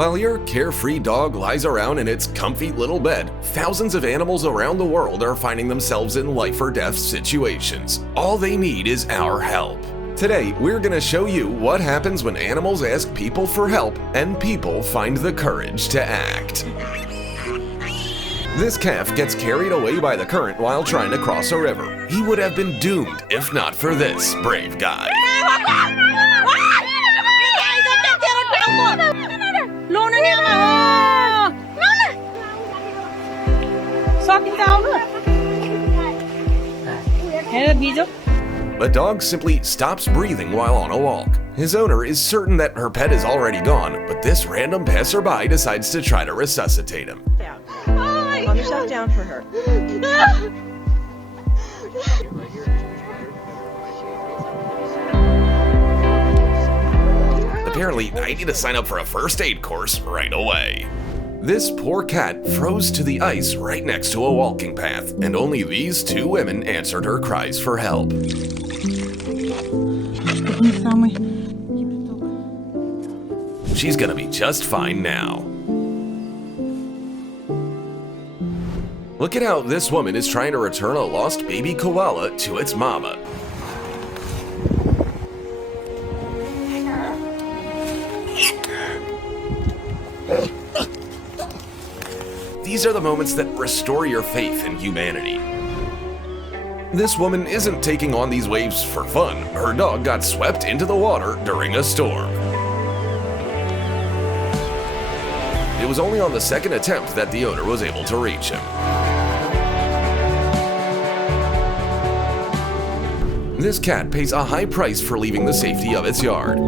While your carefree dog lies around in its comfy little bed, thousands of animals around the world are finding themselves in life or death situations. All they need is our help. Today, we're going to show you what happens when animals ask people for help and people find the courage to act. This calf gets carried away by the current while trying to cross a river. He would have been doomed if not for this brave guy. The dog simply stops breathing while on a walk. His owner is certain that her pet is already gone, but this random passerby decides to try to resuscitate him. Down. Calm yourself down for her. Apparently, I need to sign up for a first aid course right away. This poor cat froze to the ice right next to a walking path, and only these two women answered her cries for help. She's gonna be just fine now. Look at how this woman is trying to return a lost baby koala to its mama. These are the moments that restore your faith in humanity. This woman isn't taking on these waves for fun. Her dog got swept into the water during a storm. It was only on the second attempt that the owner was able to reach him. This cat pays a high price for leaving the safety of its yard.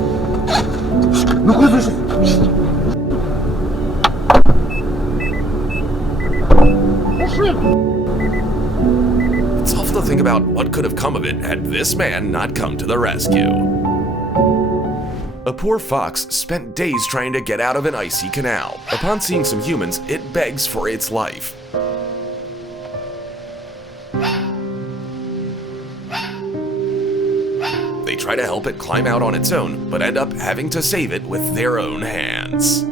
It's awful to think about what could have come of it had this man not come to the rescue. A poor fox spent days trying to get out of an icy canal. Upon seeing some humans, it begs for its life. They try to help it climb out on its own, but end up having to save it with their own hands.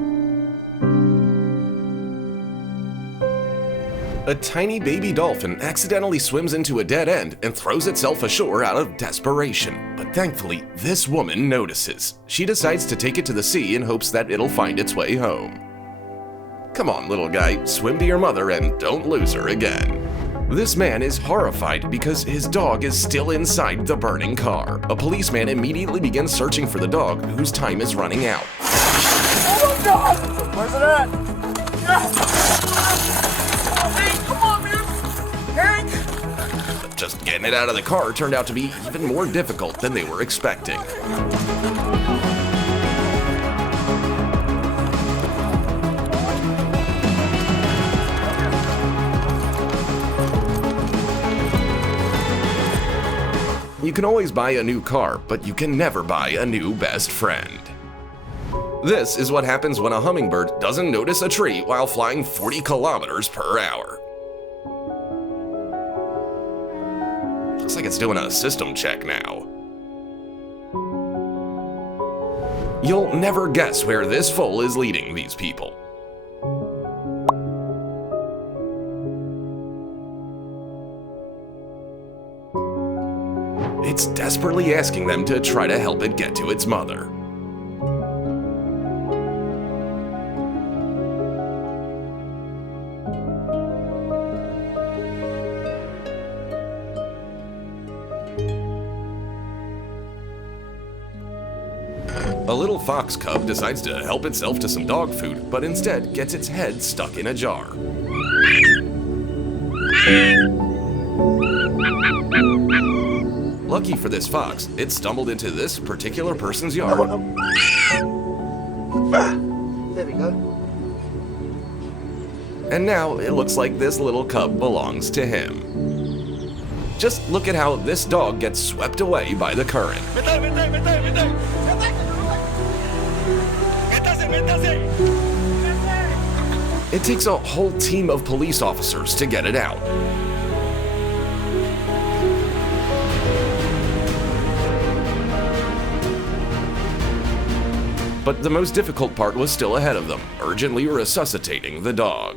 A tiny baby dolphin accidentally swims into a dead end and throws itself ashore out of desperation. But thankfully, this woman notices. She decides to take it to the sea in hopes that it'll find its way home. Come on, little guy, swim to your mother and don't lose her again. This man is horrified because his dog is still inside the burning car. A policeman immediately begins searching for the dog, whose time is running out. Oh God! Where's it at? Hey, come on, man! Hank! But just getting it out of the car turned out to be even more difficult than they were expecting. You can always buy a new car, but you can never buy a new best friend. This is what happens when a hummingbird doesn't notice a tree while flying 40 kilometers per hour. Looks like it's doing a system check now. You'll never guess where this foal is leading these people. It's desperately asking them to try to help it get to its mother. A little fox cub decides to help itself to some dog food, but instead gets its head stuck in a jar. Lucky for this fox, it stumbled into this particular person's yard. There we go. And now it looks like this little cub belongs to him. Just look at how this dog gets swept away by the current. It takes a whole team of police officers to get it out. but the most difficult part was still ahead of them, urgently resuscitating the dog.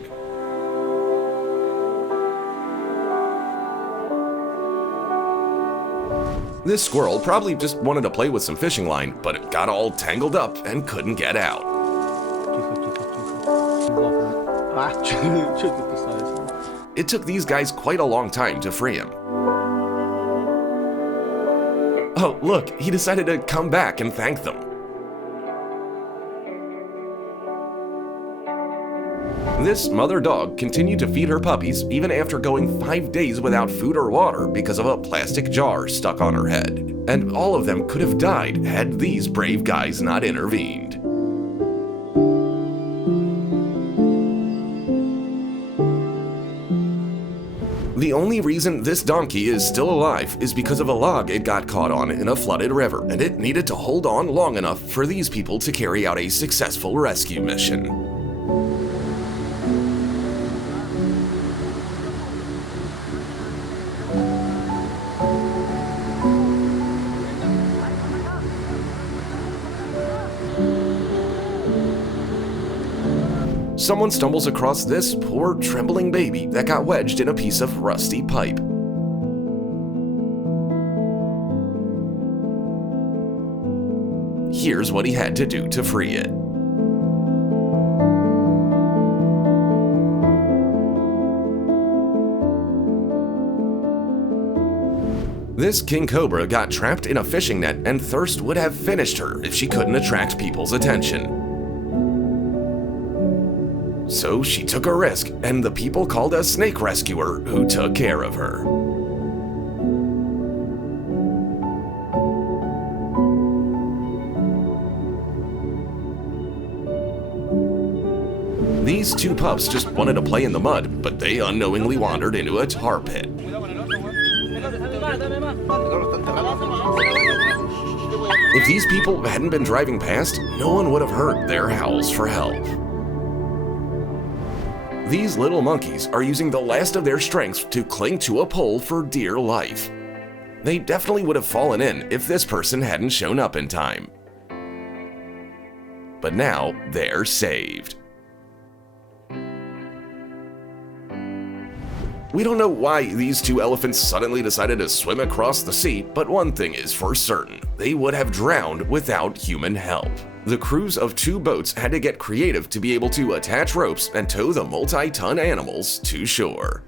This squirrel probably just wanted to play with some fishing line, but it got all tangled up and couldn't get out. It took these guys quite a long time to free him. Oh, look, he decided to come back and thank them. This mother dog continued to feed her puppies even after going 5 days without food or water because of a plastic jar stuck on her head. And all of them could have died had these brave guys not intervened. The only reason this donkey is still alive is because of a log it got caught on in a flooded river, and it needed to hold on long enough for these people to carry out a successful rescue mission. Someone stumbles across this poor, trembling baby that got wedged in a piece of rusty pipe. Here's what he had to do to free it. This king cobra got trapped in a fishing net, and thirst would have finished her if she couldn't attract people's attention. So she took a risk, and the people called a snake rescuer who took care of her. These two pups just wanted to play in the mud, but they unknowingly wandered into a tar pit. If these people hadn't been driving past, no one would have heard their howls for help. These little monkeys are using the last of their strength to cling to a pole for dear life. They definitely would have fallen in if this person hadn't shown up in time. But now they're saved. We don't know why these two elephants suddenly decided to swim across the sea, but one thing is for certain: they would have drowned without human help. The crews of two boats had to get creative to be able to attach ropes and tow the multi-ton animals to shore.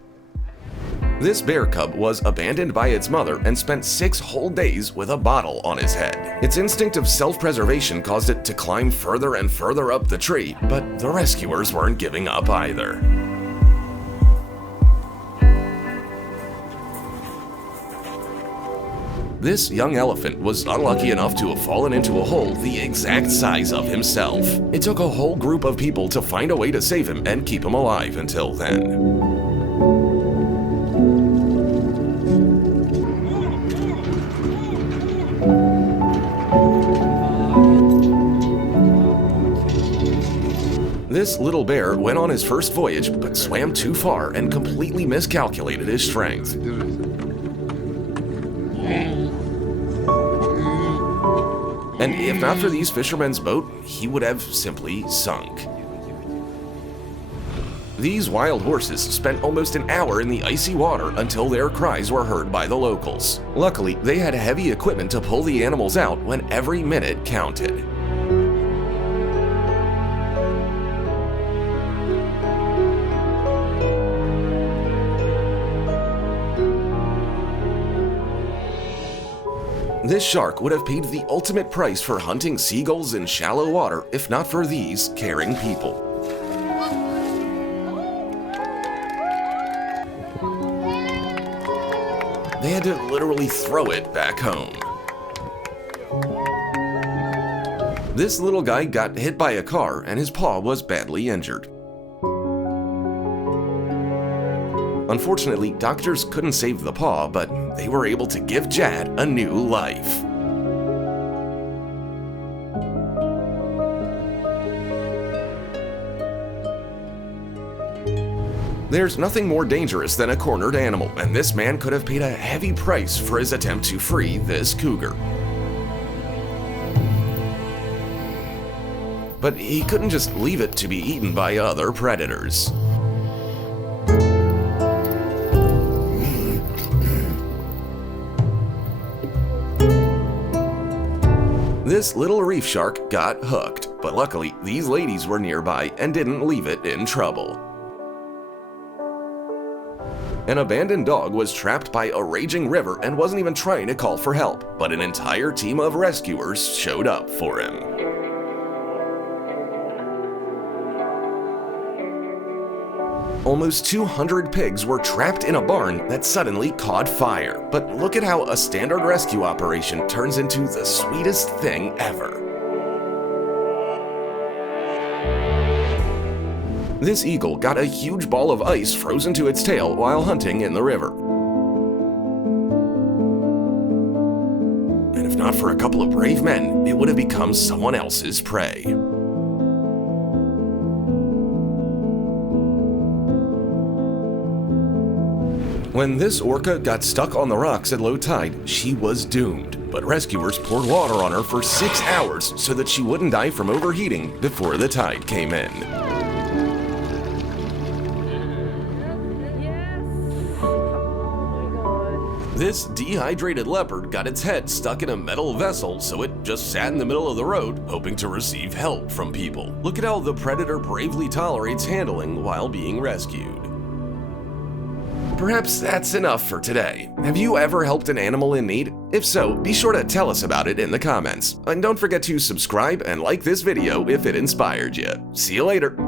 This bear cub was abandoned by its mother and spent 6 whole days with a bottle on his head. Its instinct of self-preservation caused it to climb further and further up the tree, but the rescuers weren't giving up either. This young elephant was unlucky enough to have fallen into a hole the exact size of himself. It took a whole group of people to find a way to save him and keep him alive until then. This little bear went on his first voyage but swam too far and completely miscalculated his strength. And if not for these fishermen's boat, he would have simply sunk. These wild horses spent almost an hour in the icy water until their cries were heard by the locals. Luckily, they had heavy equipment to pull the animals out when every minute counted. This shark would have paid the ultimate price for hunting seagulls in shallow water if not for these caring people. They had to literally throw it back home. This little guy got hit by a car and his paw was badly injured. Unfortunately, doctors couldn't save the paw, but they were able to give Jad a new life. There's nothing more dangerous than a cornered animal, and this man could have paid a heavy price for his attempt to free this cougar. but he couldn't just leave it to be eaten by other predators. This little reef shark got hooked, but luckily these ladies were nearby and didn't leave it in trouble. An abandoned dog was trapped by a raging river and wasn't even trying to call for help, but an entire team of rescuers showed up for him. Almost 200 pigs were trapped in a barn that suddenly caught fire. But look at how a standard rescue operation turns into the sweetest thing ever. This eagle got a huge ball of ice frozen to its tail while hunting in the river. And if not for a couple of brave men, it would have become someone else's prey. When this orca got stuck on the rocks at low tide, she was doomed, but rescuers poured water on her for 6 hours so that she wouldn't die from overheating before the tide came in. This dehydrated leopard got its head stuck in a metal vessel, so it just sat in the middle of the road, hoping to receive help from people. Look at how the predator bravely tolerates handling while being rescued. Perhaps that's enough for today. Have you ever helped an animal in need? If so, be sure to tell us about it in the comments. And don't forget to subscribe and like this video if it inspired you. See you later!